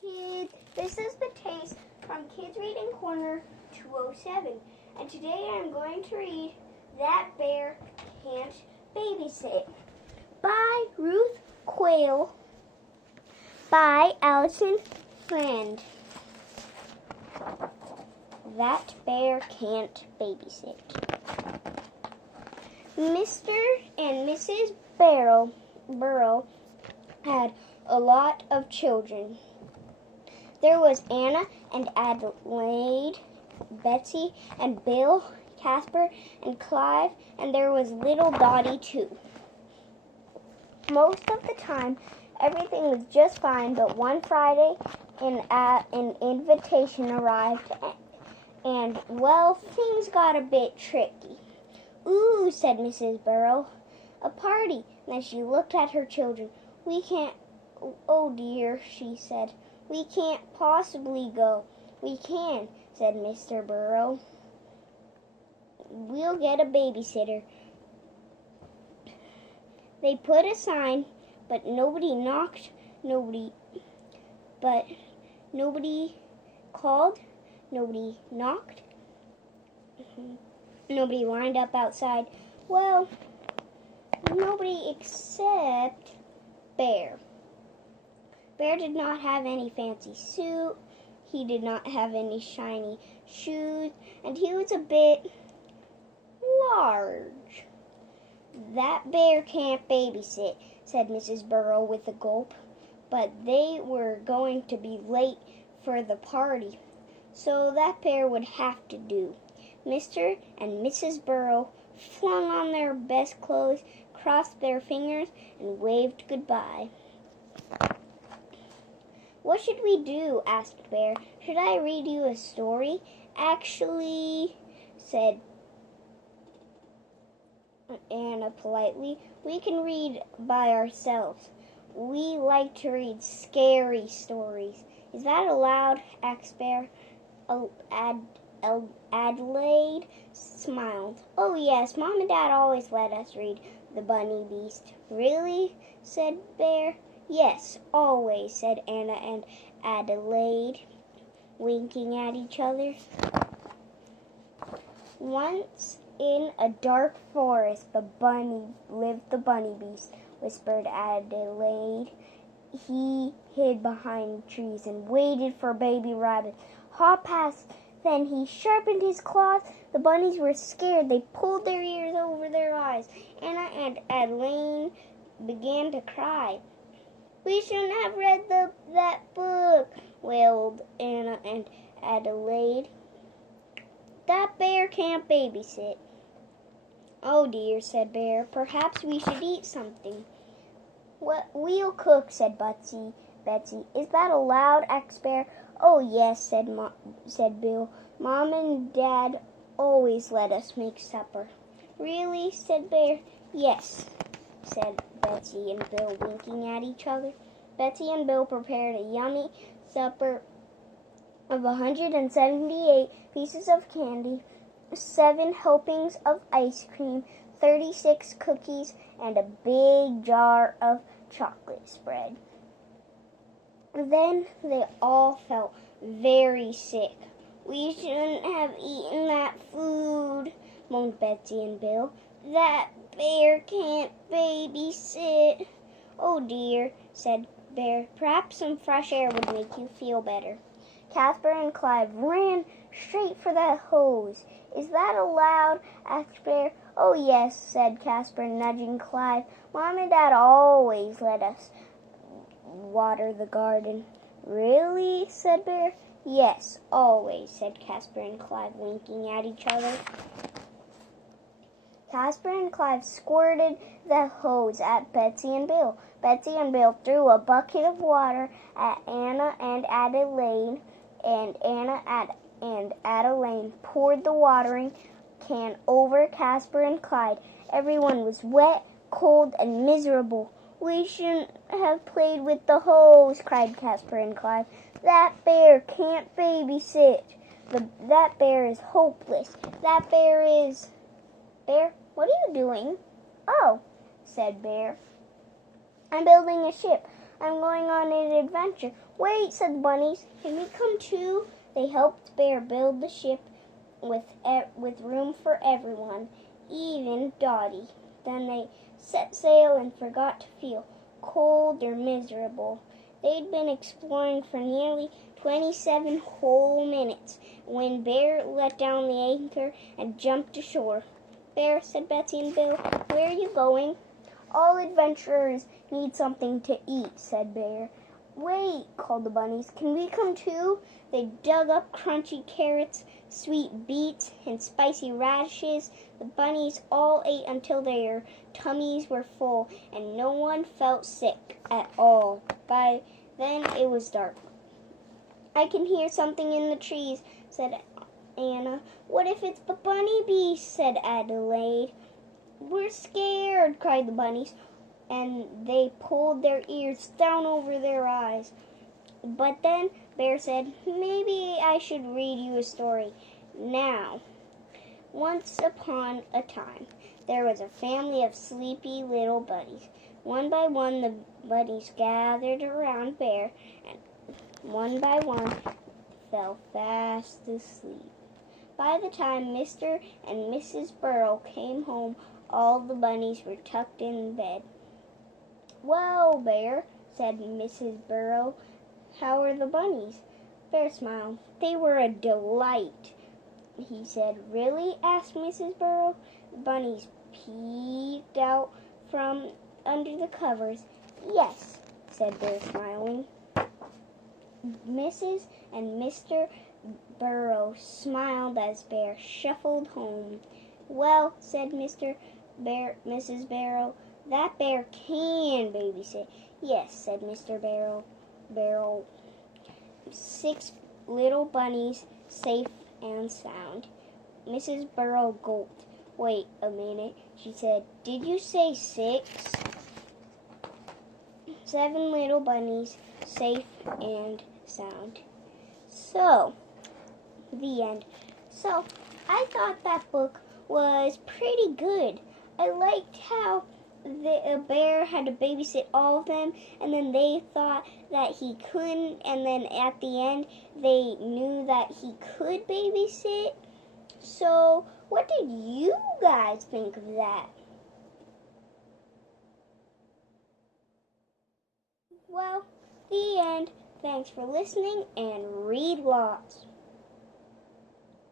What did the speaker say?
kids. This is the Taste from Kids Reading Corner 207. And today I'm going to read That Bear Can't Babysit by Ruth Quayle by Alison Friend. That Bear Can't Babysit. Mr. and Mrs. Burrow had a lot of children. There was Anna and Adelaide, Betsy and Bill, Casper and Clive, and there was little Dottie too. Most of the time, everything was just fine, but one Friday an invitation arrived, and, well, things got a bit tricky. "Ooh," said Mrs. Burrow, "a party." And then she looked at her children. "We can't, oh dear," she said. "We can't possibly go." "We can," said Mr. Burrow. "We'll get a babysitter." They put a sign, but nobody knocked, nobody called, nobody knocked, nobody lined up outside. Well, nobody except Bear. Bear did not have any fancy suit, he did not have any shiny shoes, and he was a bit large. "That bear can't babysit," said Mrs. Burrow with a gulp. But they were going to be late for the party, so that bear would have to do. Mr. and Mrs. Burrow flung on their best clothes, crossed their fingers, and waved goodbye. "What should we do?" asked Bear. "Should I read you a story?" "Actually," said Anna politely, "we can read by ourselves. We like to read scary stories." "Is that allowed?" asked Bear. Adelaide smiled. "Oh yes, Mom and Dad always let us read The Bunny Beast." "Really?" said Bear. "Yes, always," said Anna and Adelaide, winking at each other. "Once in a dark forest lived the Bunny Beast," whispered Adelaide. "He hid behind trees and waited for baby rabbits. Hop past. Then he sharpened his claws. The bunnies were scared. They pulled their ears over their eyes." Anna and Adelaide began to cry. "We shouldn't have read that book," wailed Anna and Adelaide. "That bear can't babysit." "Oh dear," said Bear. "Perhaps we should eat something." "We'll cook," said Betsy. "Is that allowed?" asked Bear. "Oh yes," said Bill. "Mom and Dad always let us make supper." "Really?" said Bear. "Yes," said Betsy and Bill, winking at each other. Betsy and Bill prepared a yummy supper of 178 pieces of candy, 7 helpings of ice cream, 36 cookies, and a big jar of chocolate spread. Then they all felt very sick. "We shouldn't have eaten that food," moaned Betsy and Bill. "That bear can't babysit." "Oh dear," said Bear. "Perhaps some fresh air would make you feel better." Casper and Clive ran straight for the hose. "Is that allowed?" asked Bear. "Oh yes," said Casper, nudging Clive. "Mom and Dad always let us water the garden." "Really?" said Bear. "Yes, always," said Casper and Clive, winking at each other. Casper and Clive squirted the hose at Betsy and Bill. Betsy and Bill threw a bucket of water at Anna and Adelaide, and Anna and Adelaide poured the watering can over Casper and Clyde. Everyone was wet, cold, and miserable. "We shouldn't have played with the hose," cried Casper and Clive. "That bear can't babysit. That bear is hopeless. That bear is..." "Bear, what are you doing?" "Oh," said Bear, "I'm building a ship. I'm going on an adventure. Wait, said the bunnies. Can we come too? They helped Bear build the ship with room for everyone, even Dottie. Then they set sail and forgot to feel cold or miserable. They'd been exploring for nearly 27 whole minutes when Bear let down the anchor and jumped ashore. Bear, said Betsy and Bill, where are you going? All adventurers need something to eat, said Bear. Wait, called the bunnies. Can we come too? They dug up crunchy carrots, sweet beets, and spicy radishes. The bunnies all ate until their tummies were full, and no one felt sick at all. By then it was dark. I can hear something in the trees, said Anna. What if it's the bunny beast, said Adelaide. We're scared, cried the bunnies, and they pulled their ears down over their eyes. But then Bear said, maybe I should read you a story. Now, once upon a time, there was a family of sleepy little bunnies. One by one, the bunnies gathered around Bear, and one by one fell fast asleep. By the time Mr. and Mrs. Burrow came home, all the bunnies were tucked in bed. Well, Bear, said Mrs. Burrow, how are the bunnies? Bear smiled. They were a delight, he said. Really? Asked Mrs. Burrow. The bunnies peeked out from under the covers. Yes, said Bear, smiling. Mrs. and Mr. Burrow smiled as Bear shuffled home. Well, said Mrs. Barrow, that bear can babysit. Yes, said Mr. Barrow. 6 little bunnies, safe and sound. Mrs. Burrow gulped. Wait a minute, she said. Did you say 6? 7 little bunnies, safe and sound. So, the end. So, I thought that book was pretty good. I liked how the bear had to babysit all of them, and then they thought that he couldn't, and then at the end they knew that he could babysit. So, what did you guys think of that? Well, the end. Thanks for listening, and read lots.